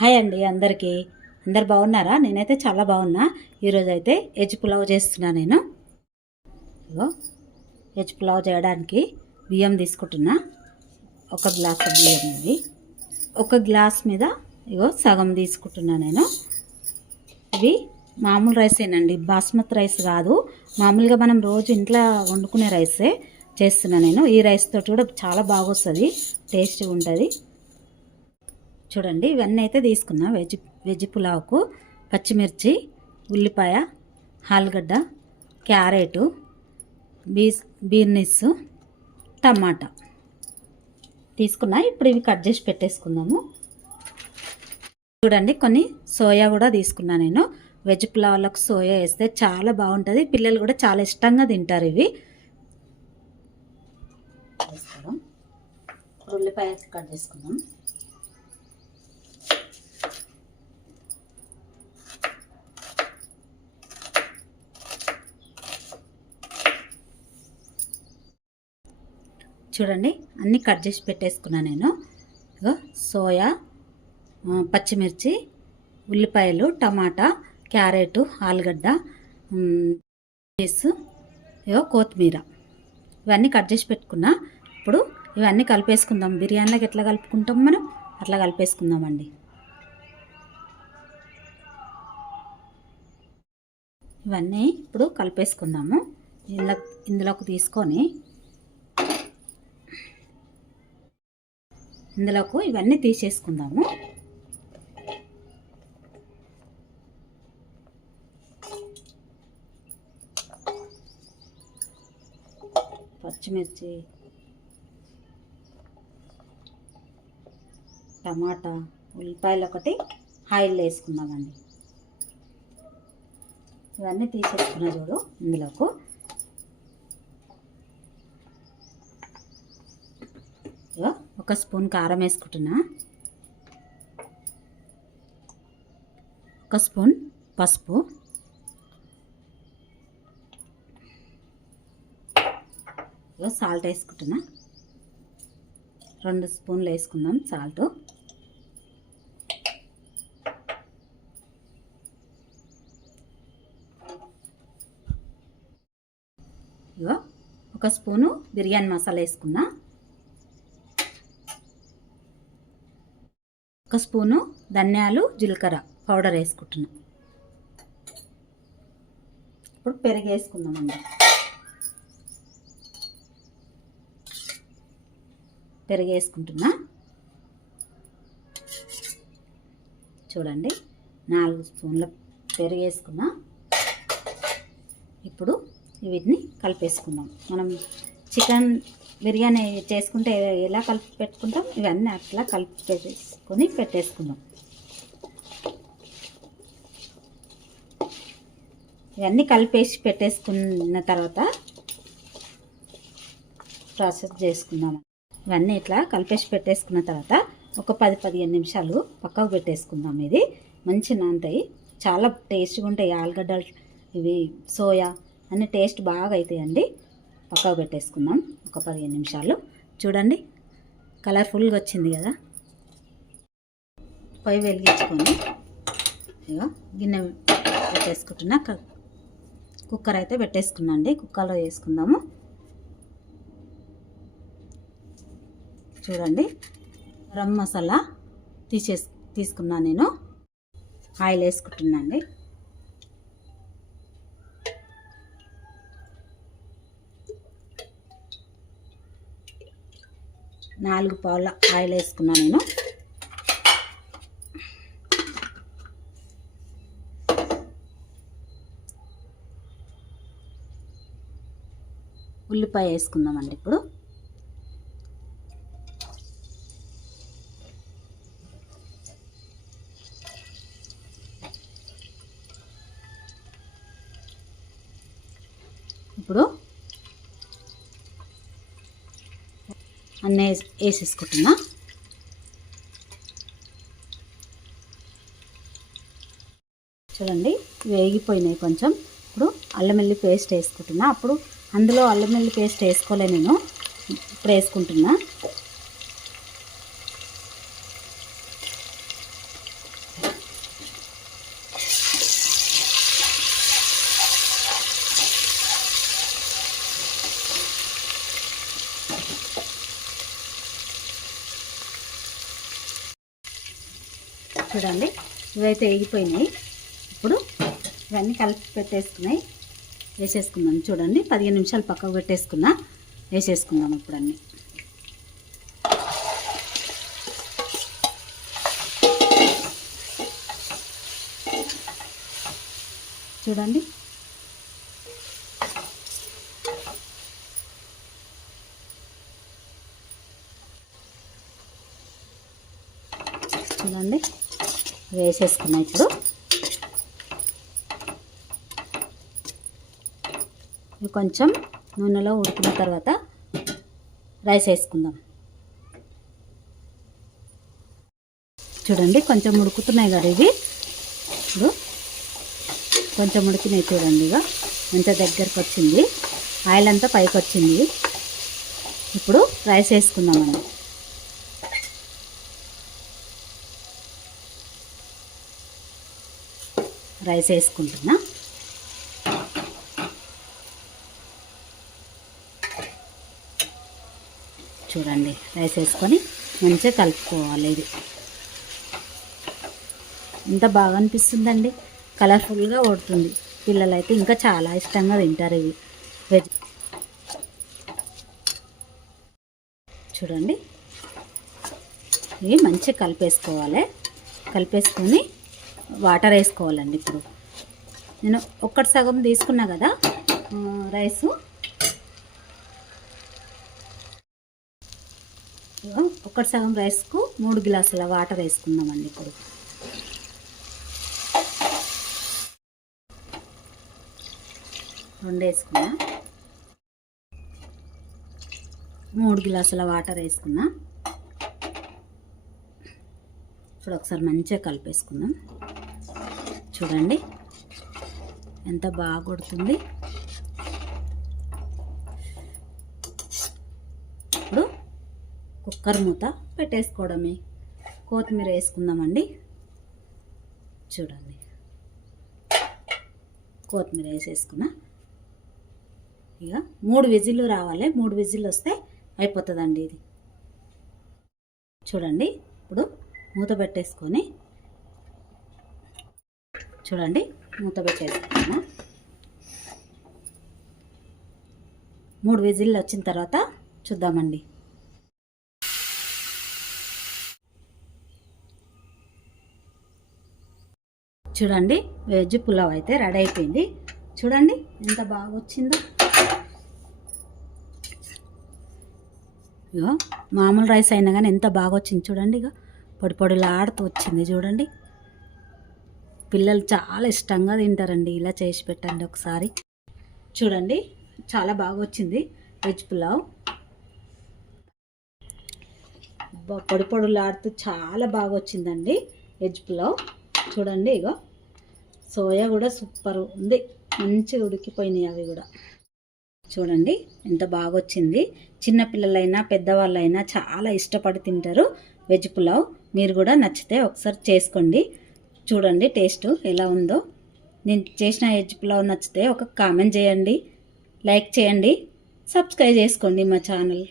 Hi అండి అందరికీ. అందరు బాగున్నారా? నేనైతే చాలా బాగున్నా. ఈరోజు అయితే వెజ్ పులావ్ చేస్తున్నా నేను. ఇగో వెజ్ పులావ్ చేయడానికి బియ్యం తీసుకుంటున్నా. ఒక గ్లాస్ బియ్యం ఇది. ఒక గ్లాస్ మీద ఇగో సగం తీసుకుంటున్నా నేను. ఇవి మామూలు రైసేనండి, బాస్మతి రైస్ కాదు. మామూలుగా మనం రోజు ఇంట్లో వండుకునే రైసే చేస్తున్నా నేను. ఈ రైస్ తోటి కూడా చాలా బాగా వస్తుంది, టేస్ట్గా ఉంటుంది. చూడండి, ఇవన్నీ అయితే తీసుకున్నా. వెజ్ పులావ్కు పచ్చిమిర్చి, ఉల్లిపాయ, ఆలుగడ్డ, క్యారెటు, బీన్స్, టమాటా తీసుకున్నా. ఇప్పుడు ఇవి కట్ చేసి పెట్టేసుకుందాము. చూడండి, కొన్ని సోయా కూడా తీసుకున్నా నేను. వెజ్ పులావ్లకు సోయా వేస్తే చాలా బాగుంటుంది. పిల్లలు కూడా చాలా ఇష్టంగా తింటారు ఇవి. ఉల్లిపాయ కట్ చేసుకుందాం. చూడండి, అన్నీ కట్ చేసి పెట్టేసుకున్నా నేను. ఇగో సోయా, పచ్చిమిర్చి, ఉల్లిపాయలు, టమాటా, క్యారెట్, ఆలుగడ్డ, ఇగో కొత్తిమీర, ఇవన్నీ కట్ చేసి పెట్టుకున్నా. ఇప్పుడు ఇవన్నీ కలిపేసుకుందాం. బిర్యానీలోకి ఎట్లా కలుపుకుంటాం మనం అట్లా కలిపేసుకుందామండి. ఇవన్నీ ఇప్పుడు కలిపేసుకుందాము. ఇందులోకి తీసుకొని ఇందులోకి ఇవన్నీ తీసేసుకుందాము. పచ్చిమిర్చి, టమాటా, ఉల్లిపాయలు ఒకటి ఆయిల్ వేసుకుందామండి. ఇవన్నీ తీసేసుకున్నా చూడు. ఇందులోకి ఒక స్పూన్ కారం వేసుకుంటున్నా. ఒక స్పూన్ పసుపు, సాల్ట్ వేసుకుంటున్నా. 2 స్పూన్లు వేసుకుందాం సాల్ట్. ఒక స్పూను బిర్యానీ మసాలా వేసుకున్నా. ఒక స్పూను ధనియాలు, జీలకర్ర పౌడర్ వేసుకుంటున్నా. ఇప్పుడు పెరుగు వేసుకుందామండి. పెరుగు వేసుకుంటున్నా. చూడండి, 4 స్పూన్ల పెరుగు వేసుకున్నా. ఇప్పుడు వీటిని కలిపేసుకుందాం. మనం చికెన్ బిర్యానీ చేసుకుంటే ఎలా కలిపి పెట్టుకుంటాం, ఇవన్నీ అట్లా కలిపి పెట్టేసుకుందాం. ఇవన్నీ కలిపేసి పెట్టేసుకున్న తర్వాత ప్రాసెస్ చేసుకుందాం. ఇవన్నీ ఇట్లా కలిపేసి పెట్టేసుకున్న తర్వాత ఒక 10-15 నిమిషాలు పక్కకు పెట్టేసుకుందాం. ఇది మంచి నానతాయి, చాలా టేస్ట్గా ఉంటాయి. ఆలుగడ్డలు, ఇవి సోయా అన్ని టేస్ట్ బాగా అవుతాయండి. పక్కకు పెట్టేసుకుందాం ఒక 15 నిమిషాలు. చూడండి, కలర్ఫుల్గా వచ్చింది కదా. పొయ్యి వెలిగించుకొని ఇక గిన్నె పెట్టేసుకుంటున్నా. కుక్కర్ అయితే పెట్టేసుకున్నా అండి. కుక్కర్లో వేసుకుందాము. చూడండి, గరం మసాలా తీసుకున్నా నేను. ఆయిల్ వేసుకుంటున్నా అండి. 4 పావుల ఆయిల్ వేసుకున్నా నేను. ఉల్లిపాయ వేసుకుందామండి. ఇప్పుడు అన్నీ వేసేసుకుంటున్నా. చూడండి, వేగిపోయినాయి కొంచెం. ఇప్పుడు అల్లం వెల్లుల్లి పేస్ట్ వేసుకుంటున్నా. అప్పుడు అందులో అల్లం వెల్లుల్లి పేస్ట్ వేసుకోలే నేను, ఇప్పుడు వేసుకుంటున్నా. చూడండి ఇవైతే వేగిపోయినాయి. ఇప్పుడు ఇవన్నీ కలిపి వేసేసుకుందాం. చూడండి 15 నిమిషాలు పక్కకు పెట్టేసుకున్నా. వేసేసుకుందాం ఇప్పుడు అన్నీ. చూడండి వేసేసుకున్నా. ఇప్పుడు ఇవి కొంచెం నూనెలో ఉడికిన తర్వాత రైస్ వేసుకుందాం. చూడండి కొంచెం ఉడుకుతున్నాయి కదా ఇవి. ఇప్పుడు కొంచెం ఉడికినాయి చూడండి. ఇక ఎంత దగ్గరకు వచ్చింది, ఆయిల్ అంతా పైకి వచ్చింది. ఇప్పుడు రైస్ వేసుకుందామండి. రైస్ వేసుకుంటున్నా. చూడండి రైస్ వేసుకొని మంచిగా కలుపుకోవాలి. ఇది ఎంత బాగా అనిపిస్తుందండి, కలర్ఫుల్గా ఉడుతుంది. పిల్లలైతే ఇంకా చాలా ఇష్టంగా తింటారు ఇవి వెజ్. చూడండి ఇవి మంచిగా కలిపేసుకొని వాటర్ వేసుకోవాలండి. ఇప్పుడు నేను ఒక్కటి సగం తీసుకున్నా కదా రైసు. ఒక్కటి సగం రైస్కు 3 గ్లాసుల వాటర్ వేసుకుందామండి. ఇప్పుడు 2 వేసుకున్నా. 3 గ్లాసుల వాటర్ వేసుకున్నా. ఇప్పుడు ఒకసారి మంచిగా కలిపేసుకుందాం. చూడండి ఎంత బాగా ఉడుతుంది. ఇప్పుడు కుక్కర్ మూత పెట్టేసుకోవడమే. కొత్తిమీర వేసుకుందామండి. చూడండి కొత్తిమీర వేసేసుకున్నా. ఇక 3 విజిల్లు రావాలి. 3 విజిల్లు వస్తే అయిపోతుందండి ఇది. చూడండి ఇప్పుడు మూత పెట్టేసుకొని మూత పెట్టేసుకున్నా. 3 విజిల్లు వచ్చిన తర్వాత చూద్దామండి. చూడండి వెజ్ పులావ్ అయితే రెడీ అయిపోయింది. చూడండి ఎంత బాగా వచ్చిందో. ఇగో మామూలు రైస్ అయినా కానీ ఎంత బాగా వచ్చింది చూడండి. ఇక పొడిలాడుతూ వచ్చింది చూడండి. పిల్లలు చాలా ఇష్టంగా తింటారండి. ఇలా చేసి పెట్టండి ఒకసారి. చూడండి చాలా బాగా వచ్చింది వెజ్ పులావ్. పొడిలాడుతూ చాలా బాగా వచ్చిందండి వెజ్ పులావ్. చూడండి ఇగో సోయా కూడా సూపర్ ఉంది, మంచిగా ఉడికిపోయినాయి అవి కూడా. చూడండి ఎంత బాగా వచ్చింది. చిన్నపిల్లలైనా పెద్దవాళ్ళైనా చాలా ఇష్టపడి తింటారు వెజ్ పులావ్. మీరు కూడా నచ్చితే ఒకసారి చేసుకోండి. చూడండి టేస్ట్ ఎలా ఉందో. నేను చేసిన వెజ్ పులావ్ నచ్చితే ఒక కామెంట్ చేయండి, లైక్ చేయండి, సబ్స్క్రైబ్ చేసుకోండి మా ఛానల్.